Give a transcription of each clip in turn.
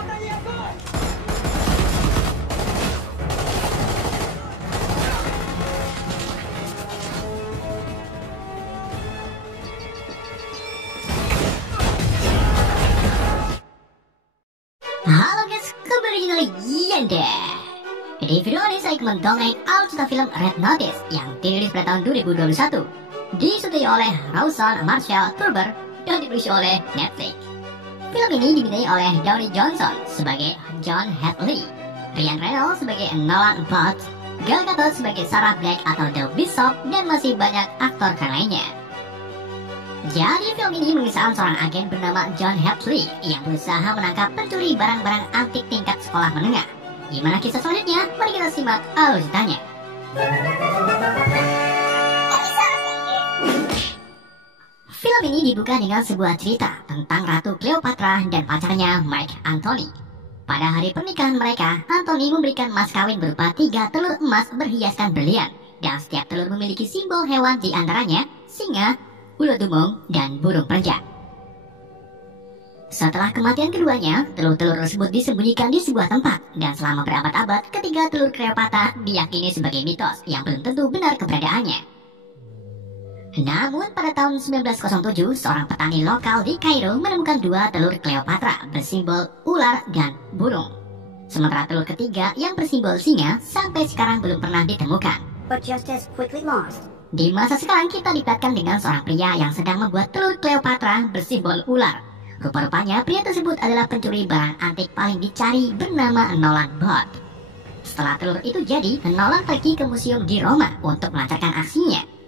Halo guys, kembali lagi deh. Di video ini saya akan mendongeng alur film Red Notice yang dirilis pada tahun 2021, disutradai oleh Rawson Marshall Turber dan diproduksi oleh Netflix. Film ini dibintangi oleh Downey Johnson sebagai John Hadley, Ryan Reynolds sebagai Nolan Booth, Gal Gadot sebagai Sarah Black atau The Bishop, dan masih banyak aktor keren lainnya. Jadi film ini mengisahkan seorang agen bernama John Hadley yang berusaha menangkap pencuri barang-barang antik tingkat sekolah menengah. Gimana kisah selanjutnya? Mari kita simak alur ceritanya. Film ini dibuka dengan sebuah cerita tentang Ratu Cleopatra dan pacarnya Mark Antony. Pada hari pernikahan mereka, Antony memberikan mas kawin berupa 3 telur emas berhiaskan berlian, dan setiap telur memiliki simbol hewan, di antaranya singa, ulat dumung, dan burung perenjak. Setelah kematian keduanya, telur-telur tersebut disembunyikan di sebuah tempat, dan selama berabad-abad, ketiga telur Cleopatra diyakini sebagai mitos yang belum tentu benar keberadaannya. Namun pada tahun 1907, seorang petani lokal di Kairo menemukan 2 telur Cleopatra bersimbol ular dan burung. Sementara telur ketiga yang bersimbol singa sampai sekarang belum pernah ditemukan. But just as quickly lost. Di masa sekarang kita diperlihatkan dengan seorang pria yang sedang membuat telur Cleopatra bersimbol ular. Rupa-rupanya pria tersebut adalah pencuri barang antik paling dicari bernama Nolan Booth. Setelah telur itu jadi, Nolan pergi ke museum di Roma untuk melancarkan aksinya.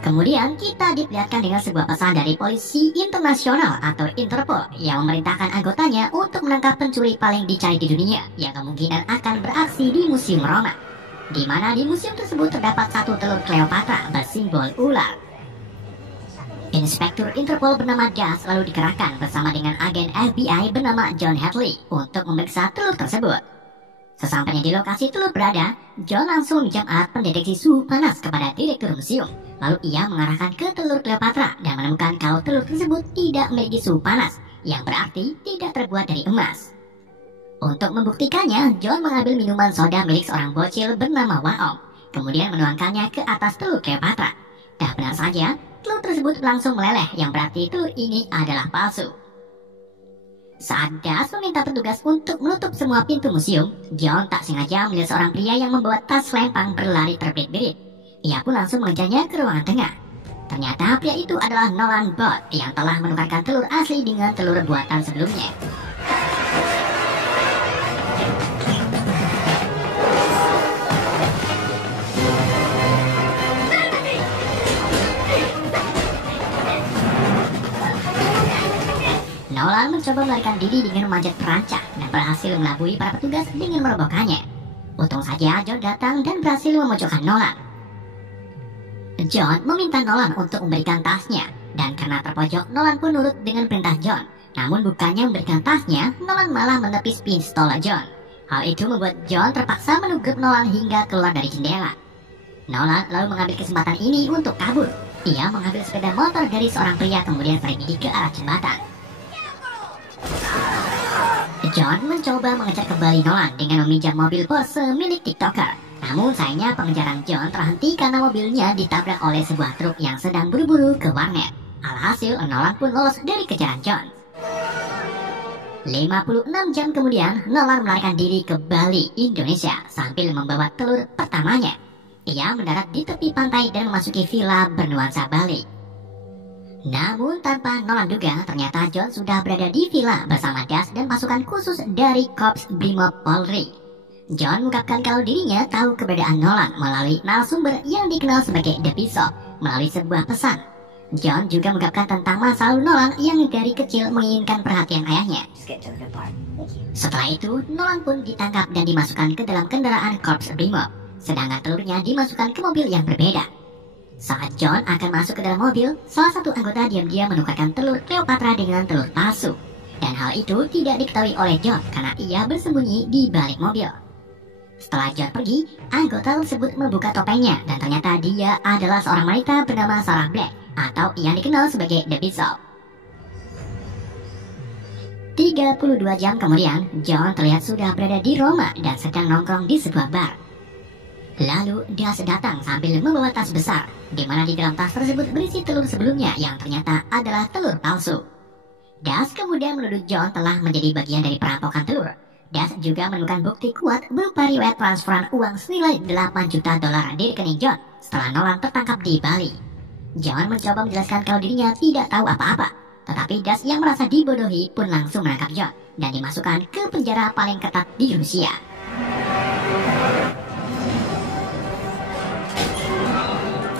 Kemudian kita diperlihatkan dengan sebuah pesan dari polisi internasional atau Interpol yang memerintahkan anggotanya untuk menangkap pencuri paling dicari di dunia yang kemungkinan akan beraksi di museum Roma, di mana di museum tersebut terdapat 1 telur Cleopatra bersimbol ular. Inspektur Interpol bernama Das lalu dikerahkan bersama dengan agen FBI bernama John Hadley untuk memeriksa telur tersebut. Sesampainya di lokasi telur berada, John langsung meminjam alat pendeteksi suhu panas kepada direktur museum. Lalu ia mengarahkan ke telur Cleopatra dan menemukan kalau telur tersebut tidak memiliki suhu panas, yang berarti tidak terbuat dari emas. Untuk membuktikannya, John mengambil minuman soda milik seorang bocil bernama Waong, kemudian menuangkannya ke atas telur Cleopatra. Dan benar saja, telur tersebut langsung meleleh, yang berarti telur ini adalah palsu. Saat Das meminta petugas untuk menutup semua pintu museum, John tak sengaja melihat seorang pria yang membawa tas selempang berlari terbirit-birit. Ia pun langsung mengejarnya ke ruangan tengah. Ternyata pria itu adalah Nolan Booth yang telah menukarkan telur asli dengan telur buatan sebelumnya. Nolan mencoba melarikan diri dengan memanjat perancah dan berhasil melabui para petugas dengan merobohkannya. Untung saja John datang dan berhasil memojokkan Nolan. John meminta Nolan untuk memberikan tasnya, dan karena terpojok, Nolan pun nurut dengan perintah John. Namun bukannya memberikan tasnya, Nolan malah menepis pistol John. Hal itu membuat John terpaksa menubruk Nolan hingga keluar dari jendela. Nolan lalu mengambil kesempatan ini untuk kabur. Ia mengambil sepeda motor dari seorang pria kemudian pergi ke arah jembatan. John mencoba mengejar kembali Nolan dengan meminjam mobil Porsche milik TikToker. Namun sayangnya pengejaran John terhenti karena mobilnya ditabrak oleh sebuah truk yang sedang buru-buru ke warnet. Alhasil Nolan pun lolos dari kejaran John. 56 jam kemudian, Nolan melarikan diri ke Bali, Indonesia sambil membawa telur pertamanya. Ia mendarat di tepi pantai dan memasuki villa bernuansa Bali. Namun tanpa Nolan duga, ternyata John sudah berada di villa bersama Das dan pasukan khusus dari Korps Brimob Polri. John mengungkapkan kalau dirinya tahu keberadaan Nolan melalui narasumber yang dikenal sebagai The Bishop melalui sebuah pesan. John juga mengungkapkan tentang masa lalu Nolan yang dari kecil menginginkan perhatian ayahnya. Setelah itu, Nolan pun ditangkap dan dimasukkan ke dalam kendaraan Korps Brimob, sedangkan telurnya dimasukkan ke mobil yang berbeda. Saat John akan masuk ke dalam mobil, salah satu anggota diam-diam menukarkan telur Cleopatra dengan telur palsu. Dan hal itu tidak diketahui oleh John karena ia bersembunyi di balik mobil. Setelah John pergi, anggota tersebut membuka topengnya dan ternyata dia adalah seorang wanita bernama Sarah Black atau yang dikenal sebagai The Bishop. 32 jam kemudian, John terlihat sudah berada di Roma dan sedang nongkrong di sebuah bar. Lalu Das datang sambil membawa tas besar, di mana di dalam tas tersebut berisi telur sebelumnya yang ternyata adalah telur palsu. Das kemudian menuduh John telah menjadi bagian dari perampokan telur. Das juga menemukan bukti kuat berupa riwayat transferan uang senilai 8 juta dolar di rekening John setelah Nolan tertangkap di Bali. John mencoba menjelaskan kalau dirinya tidak tahu apa-apa, tetapi Das yang merasa dibodohi pun langsung menangkap John dan dimasukkan ke penjara paling ketat di Rusia.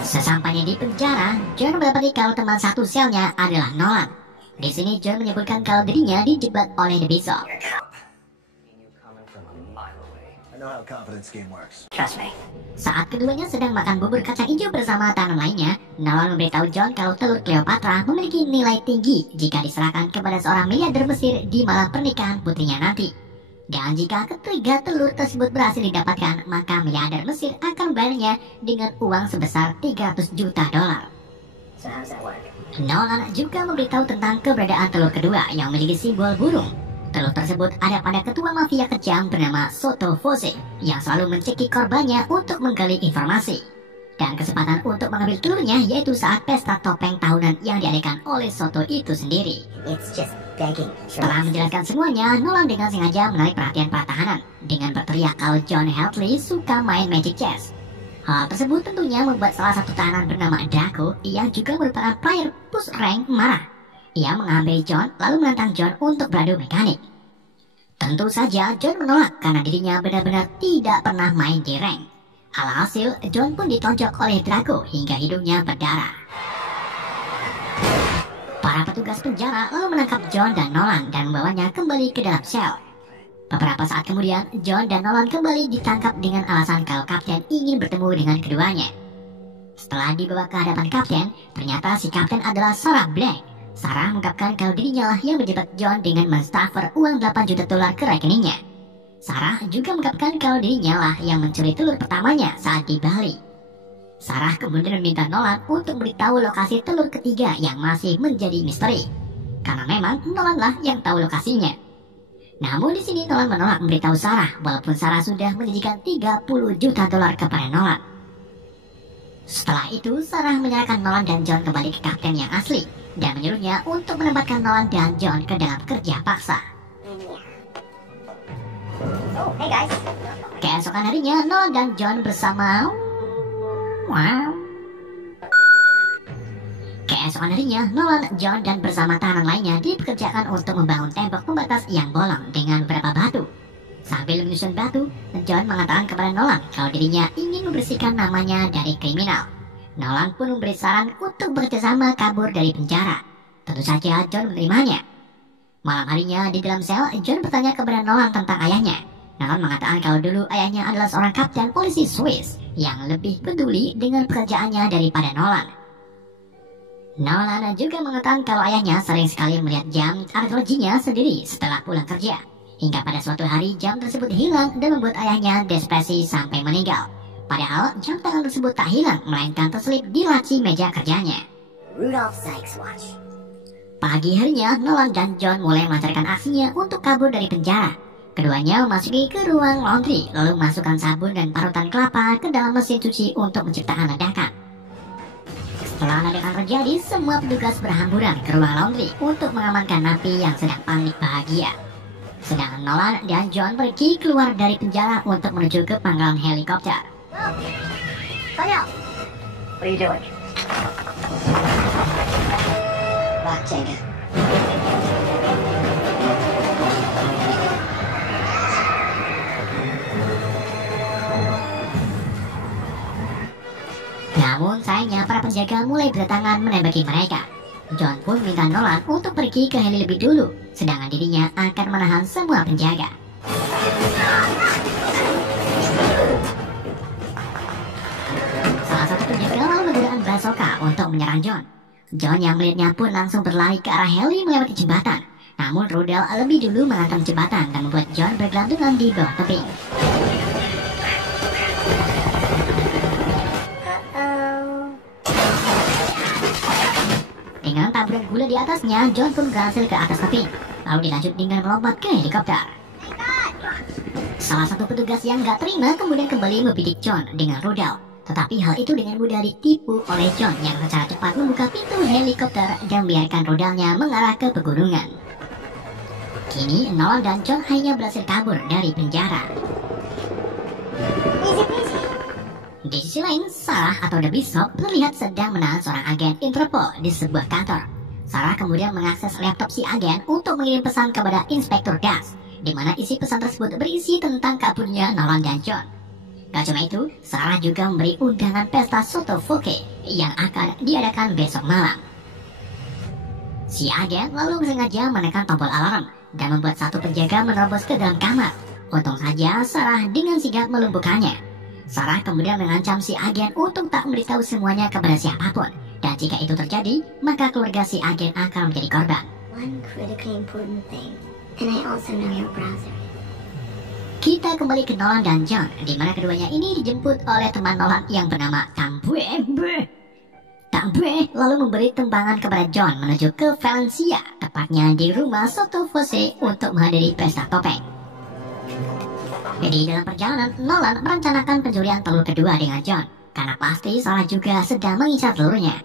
Sesampainya di penjara, John mendapati kalau teman satu selnya adalah Nolan. Di sini John menyebutkan kalau dirinya dijebak oleh The Bishop. Trust me. Saat keduanya sedang makan bubur kacang hijau bersama tahanan lainnya, Nolan memberitahu John kalau telur Cleopatra memiliki nilai tinggi jika diserahkan kepada seorang miliarder Mesir di malam pernikahan putrinya nanti. Dan jika ketiga telur tersebut berhasil didapatkan, maka miliarder Mesir akan membayarnya dengan uang sebesar 300 juta dolar. So how does that work? Nolan juga memberitahu tentang keberadaan telur kedua yang memiliki simbol burung. Telur tersebut ada pada ketua mafia kejam bernama Soto Fosse yang selalu mencekik korbannya untuk menggali informasi. Dan kesempatan untuk mengambil telurnya yaitu saat pesta topeng tahunan yang diadakan oleh Soto itu sendiri. It's just begging. Setelah menjelaskan semuanya, Nolan dengan sengaja menarik perhatian para tahanan dengan berteriak kalau John Hadley suka main Magic Chess. Hal tersebut tentunya membuat salah satu tahanan bernama Draco yang juga merupakan player push rank marah. Ia menghampiri John lalu menantang John untuk beradu mekanik. Tentu saja John menolak karena dirinya benar-benar tidak pernah main di rank. Alhasil, John pun ditonjok oleh Draco hingga hidungnya berdarah. Para petugas penjara lalu menangkap John dan Nolan dan membawanya kembali ke dalam sel. Beberapa saat kemudian, John dan Nolan kembali ditangkap dengan alasan kalau kapten ingin bertemu dengan keduanya. Setelah dibawa ke hadapan kapten, ternyata si kapten adalah Sarah Black. Sarah mengungkapkan kalau dirinya lah yang menjebak John dengan mentransfer uang 8 juta dolar ke rekeningnya. Sarah juga mengungkapkan kalau dirinya lah yang mencuri telur pertamanya saat di Bali. Sarah kemudian meminta Nolan untuk memberitahu lokasi telur ketiga yang masih menjadi misteri. Karena memang Nolan lah yang tahu lokasinya. Namun di sini Nolan menolak memberitahu Sarah walaupun Sarah sudah menjanjikan 30 juta dolar kepada Nolan. Setelah itu Sarah menyerahkan Nolan dan John kembali ke kapten yang asli dan menyuruhnya untuk menempatkan Nolan dan John ke dalam kerja paksa. Oh, hey guys. Keesokan harinya Nolan dan John bersama Keesokan harinya, Nolan, John, dan bersama tahanan lainnya dipekerjakan untuk membangun tembok pembatas yang bolong dengan beberapa batu. Sambil menyusun batu, John mengatakan kepada Nolan kalau dirinya ingin membersihkan namanya dari kriminal. Nolan pun memberi saran untuk bekerjasama kabur dari penjara. Tentu saja John menerimanya. Malam harinya di dalam sel, John bertanya kepada Nolan tentang ayahnya. Nolan mengatakan kalau dulu ayahnya adalah seorang kapten polisi Swiss yang lebih peduli dengan pekerjaannya daripada Nolan. Nolan juga mengatakan kalau ayahnya sering sekali melihat jam arkeologinya sendiri setelah pulang kerja. Hingga pada suatu hari jam tersebut hilang dan membuat ayahnya depresi sampai meninggal. Padahal jam tangan tersebut tak hilang, melainkan terselip di laci meja kerjanya. Rudolph Sykes watch. Pagi harinya, Nolan dan John mulai melancarkan aksinya untuk kabur dari penjara. Keduanya memasuki ke ruang laundry, lalu memasukkan sabun dan parutan kelapa ke dalam mesin cuci untuk menciptakan ledakan. Setelah ledakan terjadi, semua petugas berhamburan ke ruang laundry untuk mengamankan napi yang sedang panik bahagia. Sedangkan Nolan dan John pergi keluar dari penjara untuk menuju ke pangkalan helikopter. Daniel, what are you doing? Rock Jenga. Namun sayangnya para penjaga mulai berdatangan menembaki mereka. John pun minta Nolan untuk pergi ke heli lebih dulu, sedangkan dirinya akan menahan semua penjaga. Salah satu penjaga lalu menggunakan bazooka untuk menyerang John. John yang melihatnya pun langsung berlari ke arah heli melewati jembatan. Namun rudal lebih dulu menghantam jembatan dan membuat John bergelantungan di bawah tebing. Dengan taburan gula di atasnya, John pun berhasil ke atas tebing. lalu dilanjut dengan melompat ke helikopter. Salah satu petugas yang gak terima kemudian kembali membidik John dengan rudal. Tetapi hal itu dengan mudah ditipu oleh John yang secara cepat membuka pintu helikopter dan membiarkan rudalnya mengarah ke pegunungan. Kini Nolan dan John hanya berhasil kabur dari penjara. Di sisi lain, Sarah atau The Bishop terlihat sedang menahan seorang agen Interpol di sebuah kantor. Sarah kemudian mengakses laptop si agen untuk mengirim pesan kepada Inspektur Das, di mana isi pesan tersebut berisi tentang kaburnya Nolan dan John. Gak cuma itu, Sarah juga memberi undangan pesta soto Foke yang akan diadakan besok malam. Si agen lalu sengaja menekan tombol alarm dan membuat satu penjaga menerobos ke dalam kamar. Untung saja Sarah dengan sigap melumpuhkannya. Sarah kemudian mengancam si agen untuk tak memberitahu semuanya kepada siapapun. Dan jika itu terjadi, maka keluarga si agen akan menjadi korban. One critically important thing, and I also know your browser. Kita kembali ke Nolan dan John, di mana keduanya ini dijemput oleh teman Nolan yang bernama Tambue. Tambue lalu memberi tumpangan kepada John menuju ke Valencia, tepatnya di rumah Soto Fosse untuk menghadiri pesta topeng. Jadi dalam perjalanan, Nolan merencanakan pencurian telur kedua dengan John, karena pasti Sarah juga sedang mengincar telurnya.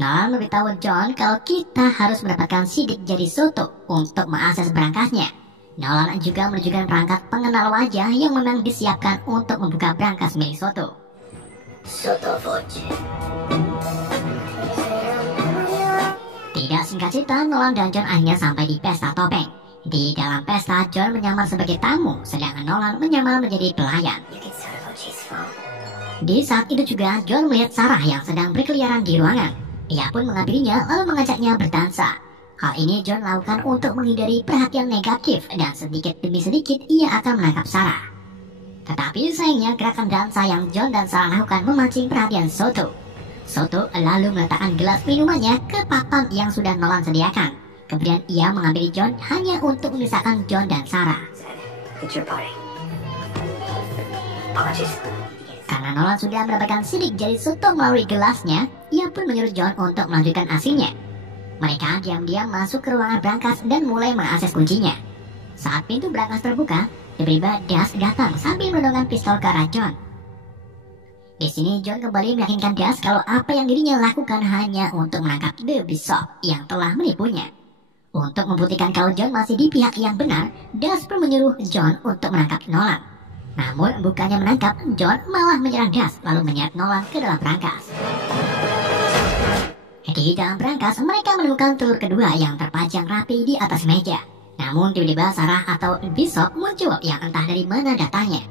Nolan memberitahu John kalau kita harus mendapatkan sidik jari soto untuk mengakses berangkasnya. Nolan juga menunjukkan perangkat pengenal wajah yang memang disiapkan untuk membuka berangkas milik Soto. Soto Fosse. Tidak singkat cerita, Nolan dan John akhirnya sampai di pesta topeng. Di dalam pesta, John menyamar sebagai tamu, sedangkan Nolan menyamar menjadi pelayan. Di saat itu juga, John melihat Sarah yang sedang berkeliaran di ruangan. Ia pun mengambilnya lalu mengajaknya berdansa. Hal ini John lakukan untuk menghindari perhatian negatif dan sedikit demi sedikit ia akan menangkap Sarah. Tetapi sayangnya gerakan dansa yang John dan Sarah lakukan memancing perhatian Soto. Soto lalu meletakkan gelas minumannya ke papan yang sudah Nolan sediakan. Kemudian ia mengambil John hanya untuk memisahkan John dan Sarah. Karena Nolan sudah mendapatkan sidik jari Soto melalui gelasnya, ia pun menyuruh John untuk melanjutkan aksinya. Mereka diam-diam masuk ke ruangan berangkas dan mulai mengakses kuncinya. Saat pintu berangkas terbuka, tiba-tiba Das datang sambil menodongkan pistol ke arah John. Di sini John kembali meyakinkan Das kalau apa yang dirinya lakukan hanya untuk menangkap The Bishop yang telah menipunya. Untuk membuktikan kalau John masih di pihak yang benar, Das pun menyuruh John untuk menangkap Nolan. Namun bukannya menangkap, John malah menyerang Das lalu menyeret Nolan ke dalam berangkas. Di dalam berangkas, mereka menemukan telur kedua yang terpajang rapi di atas meja. Namun tiba-tiba Sarah atau Bishop muncul yang entah dari mana datangnya.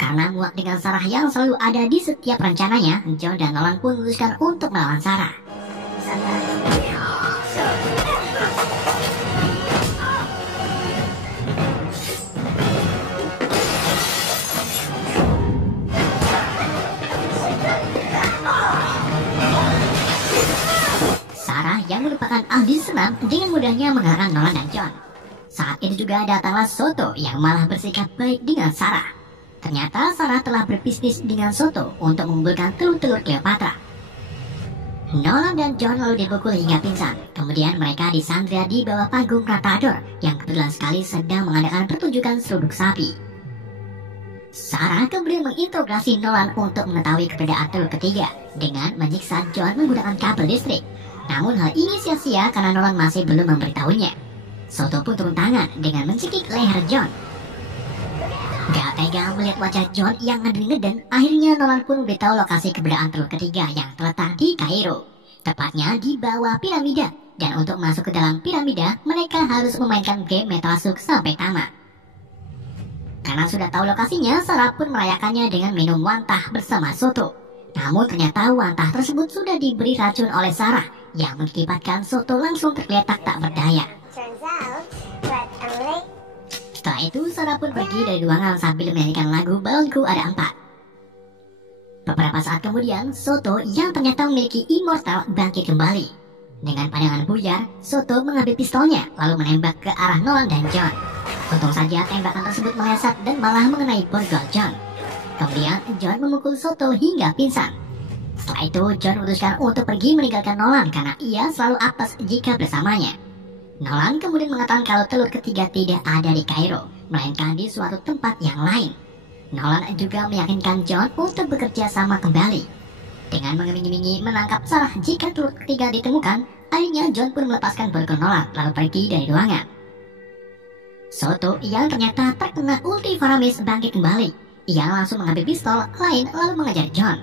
Karena muak dengan Sarah yang selalu ada di setiap rencananya, John dan Nolan pun memutuskan untuk melawan Sarah. Sarah yang merupakan ahli senam dengan mudahnya mengarang Nolan dan John. Saat itu juga datanglah Soto yang malah bersikap baik dengan Sarah. Ternyata Sarah telah berbisnis dengan Soto untuk mengumpulkan telur-telur Cleopatra. Nolan dan John lalu dipukul hingga pingsan. Kemudian mereka disandra di bawah panggung Ratador yang kebetulan sekali sedang mengadakan pertunjukan seruduk sapi. Sarah kemudian menginterogasi Nolan untuk mengetahui keberadaan telur ketiga dengan menyiksa John menggunakan kabel listrik. Namun hal ini sia-sia karena Nolan masih belum memberitahunya. Soto pun turun tangan dengan mencekik leher John. Gak tega melihat wajah John yang ngeden-ngeden, akhirnya Nolan pun memberitahu lokasi keberadaan telur ketiga yang terletak di Kairo, tepatnya di bawah piramida. Dan untuk masuk ke dalam piramida, mereka harus memainkan game Metal Slug sampai tamat. Karena sudah tahu lokasinya, Sarah pun merayakannya dengan minum wantah bersama Soto. Namun ternyata wantah tersebut sudah diberi racun oleh Sarah, yang mengakibatkan Soto langsung tergeletak tak berdaya. Setelah itu Sarah pun pergi dari ruangan sambil menyanyikan lagu Balonku Ada Empat. Beberapa saat kemudian, Soto yang ternyata memiliki immortal bangkit kembali. Dengan pandangan buyar, Soto mengambil pistolnya lalu menembak ke arah Nolan dan John. Untung saja tembakan tersebut meleset dan malah mengenai borgol John. Kemudian John memukul Soto hingga pingsan. Setelah itu John memutuskan untuk pergi meninggalkan Nolan karena ia selalu apes jika bersamanya. Nolan kemudian mengatakan kalau telur ketiga tidak ada di Kairo, melainkan di suatu tempat yang lain. Nolan juga meyakinkan John untuk bekerja sama kembali. Dengan mengiming-imingi menangkap Sarah jika telur ketiga ditemukan, akhirnya John pun melepaskan borgol Nolan lalu pergi dari ruangan. Soto yang ternyata terkena ulti Faramis bangkit kembali. Ia langsung mengambil pistol lain lalu mengejar John.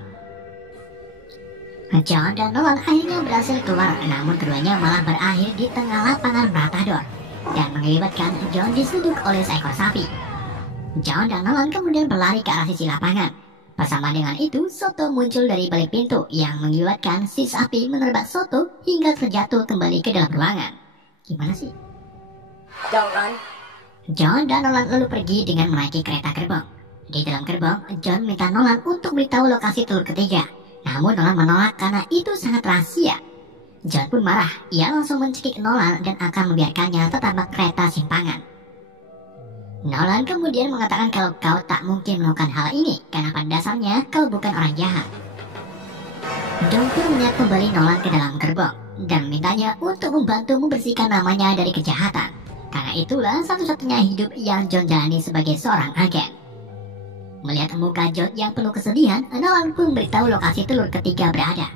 John dan Nolan akhirnya berhasil keluar, namun keduanya malah berakhir di tengah lapangan Matador dan mengakibatkan John diseduk oleh seekor sapi. John dan Nolan kemudian berlari ke arah sisi lapangan. Bersama dengan itu, Soto muncul dari balik pintu yang mengakibatkan si sapi menerbang Soto hingga terjatuh kembali ke dalam ruangan. Gimana sih? Don't run. John dan Nolan lalu pergi dengan menaiki kereta gerbong. Di dalam gerbong, John minta Nolan untuk beritahu lokasi telur ketiga. Namun Nolan menolak karena itu sangat rahasia. John pun marah, ia langsung mencekik Nolan dan akan membiarkannya tertabrak kereta simpangan. Nolan kemudian mengatakan kalau kau tak mungkin melakukan hal ini karena pada dasarnya kau bukan orang jahat. John pun melihat kembali Nolan ke dalam gerbong dan memintanya untuk membantu membersihkan namanya dari kejahatan. Karena itulah satu-satunya hidup yang John jalani sebagai seorang agen. Melihat muka John yang penuh kesedihan, Nolan pun beritahu lokasi telur ketiga berada.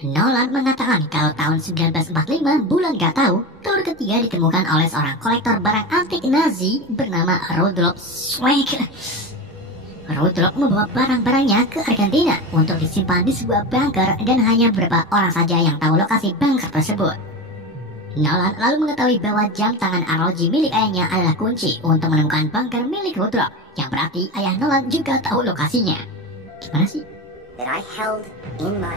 Nolan mengatakan kalau tahun 1945 bulan gak tahu, telur ketiga ditemukan oleh seorang kolektor barang antik Nazi bernama Rudolf Schwenk. Rudolf membawa barang-barangnya ke Argentina untuk disimpan di sebuah bunker dan hanya beberapa orang saja yang tahu lokasi bunker tersebut. Nolan lalu mengetahui bahwa jam tangan arloji milik ayahnya adalah kunci untuk menemukan bunker milik Rudolf, yang berarti ayah Nolan juga tahu lokasinya. Gimana sih? That I held in my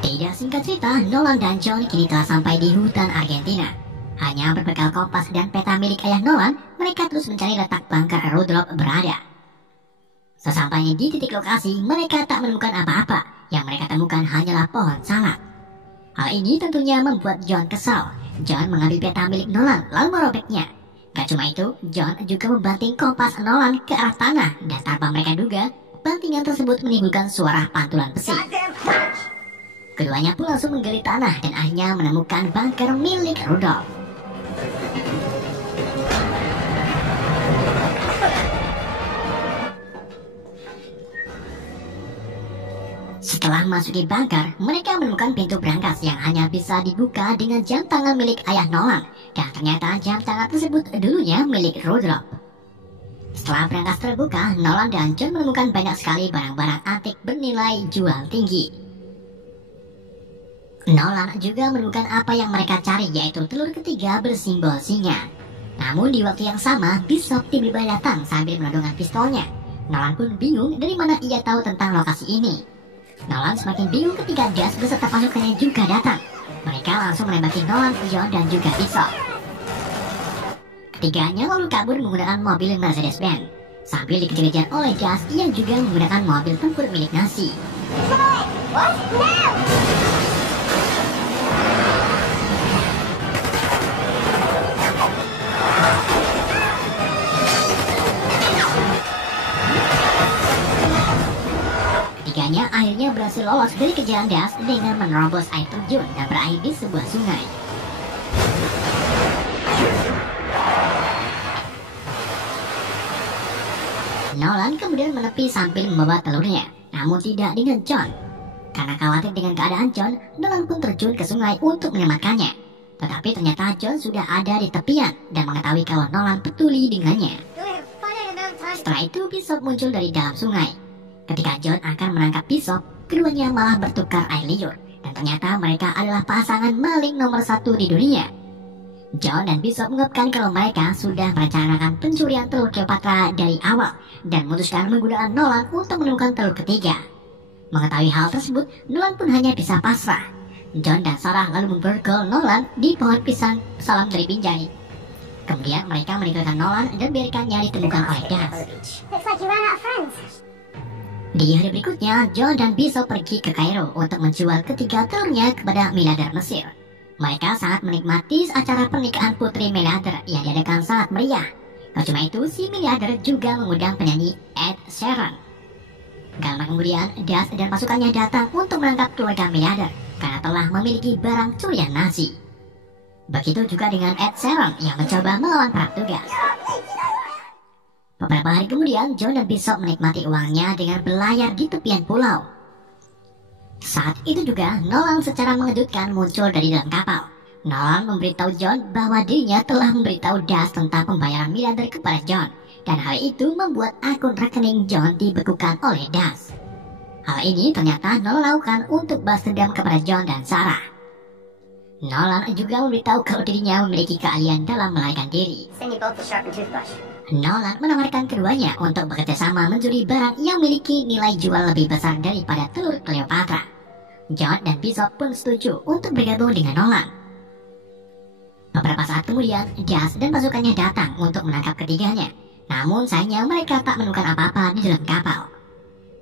Tidak singkat cerita, Nolan dan John kini telah sampai di hutan Argentina. Hanya berbekal kompas dan peta milik ayah Nolan, mereka terus mencari letak bunker Rudolf berada. Sesampainya di titik lokasi, mereka tak menemukan apa-apa. Yang mereka temukan hanyalah pohon salak. Hal ini tentunya membuat John kesal. John mengambil peta milik Nolan lalu merobeknya. Gak cuma itu, John juga membanting kompas Nolan ke arah tanah dan tanpa mereka duga, bantingan tersebut menimbulkan suara pantulan besi. Keduanya pun langsung menggali tanah dan akhirnya menemukan bunker milik Rudolf. Setelah masuki bunker, mereka menemukan pintu berangkas yang hanya bisa dibuka dengan jam tangan milik ayah Nolan. Dan ternyata jam tangan tersebut dulunya milik Rudolf. Setelah berangkas terbuka, Nolan dan John menemukan banyak sekali barang-barang antik bernilai jual tinggi. Nolan juga menemukan apa yang mereka cari, yaitu telur ketiga bersimbol singa. Namun di waktu yang sama, Bishop tiba-tiba datang sambil menodongkan pistolnya. Nolan pun bingung dari mana ia tahu tentang lokasi ini. Nolan semakin bingung ketika Das beserta pasukannya juga datang. Mereka langsung menembaki Nolan, John, dan juga Bishop. Ketiganya lalu kabur menggunakan mobil Mercedes-Benz. Sambil dikejar-kejar oleh Das yang juga menggunakan mobil tempur milik Nazi. What? No! Ketiganya akhirnya berhasil lolos dari kejaran Das dengan menerobos air terjun dan berakhir di sebuah sungai. Nolan kemudian menepi sambil membawa telurnya, namun tidak dengan John. Karena khawatir dengan keadaan John, Nolan pun terjun ke sungai untuk menyelamatkannya. Tetapi ternyata John sudah ada di tepian dan mengetahui kalau Nolan peduli dengannya. Setelah itu Bishop muncul dari dalam sungai. Ketika John akan menangkap Bishop, keduanya malah bertukar air liur. Dan ternyata mereka adalah pasangan maling nomor 1 di dunia. John dan Bishop mengungkapkan kalau mereka sudah merencanakan pencurian telur Cleopatra dari awal dan memutuskan menggunakan Nolan untuk menemukan telur ketiga. Mengetahui hal tersebut, Nolan pun hanya bisa pasrah. John dan Sarah lalu memborgol Nolan di pohon pisang salam dari Binjai. Kemudian mereka meninggalkan Nolan dan biarkannya ditemukan oleh Das. Looks like you ran out of friends. Di hari berikutnya, John dan Bishop pergi ke Kairo untuk menjual ketiga telurnya kepada miliarder Mesir. Mereka sangat menikmati acara pernikahan putri miliarder yang diadakan sangat meriah. Gak cuma itu, si miliarder juga mengundang penyanyi Ed Sheeran. Gak lama kemudian, Das dan pasukannya datang untuk menangkap keluarga miliarder. karena telah memiliki barang curian Nazi. Begitu juga dengan Ed Sheeran yang mencoba melawan para petugas. Beberapa hari kemudian, John dan Bishop menikmati uangnya dengan berlayar di tepian pulau. Saat itu juga, Nolan secara mengejutkan muncul dari dalam kapal. Nolan memberitahu John bahwa dirinya telah memberitahu Das tentang pembayaran miliarder kepada John, dan hal itu membuat akun rekening John dibekukan oleh Das. Hal ini ternyata Nolan lakukan untuk balas dendam kepada John dan Sarah. Nolan juga memberitahu kalau dirinya memiliki keahlian dalam melarikan diri. Nolan menawarkan keduanya untuk bekerjasama mencuri barang yang memiliki nilai jual lebih besar daripada telur Cleopatra. John dan Bishop pun setuju untuk bergabung dengan Nolan. Beberapa saat kemudian, Das dan pasukannya datang untuk menangkap ketiganya. Namun sayangnya mereka tak menemukan apa-apa di dalam kapal.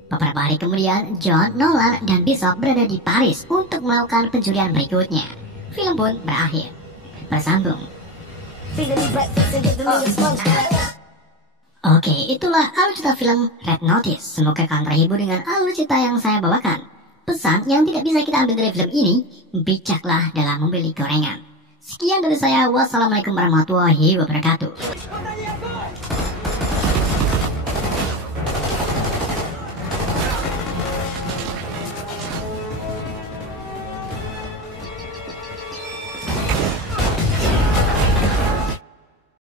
Beberapa hari kemudian, John, Nolan, dan Bishop berada di Paris untuk melakukan pencurian berikutnya. Film pun berakhir. Bersambung. Oke, itulah alur cerita film Red Notice. Semoga kalian terhibur dengan alur cerita yang saya bawakan. Pesan yang tidak bisa kita ambil dari film ini, bijaklah dalam membeli gorengan. Sekian dari saya. Wassalamualaikum warahmatullahi wabarakatuh.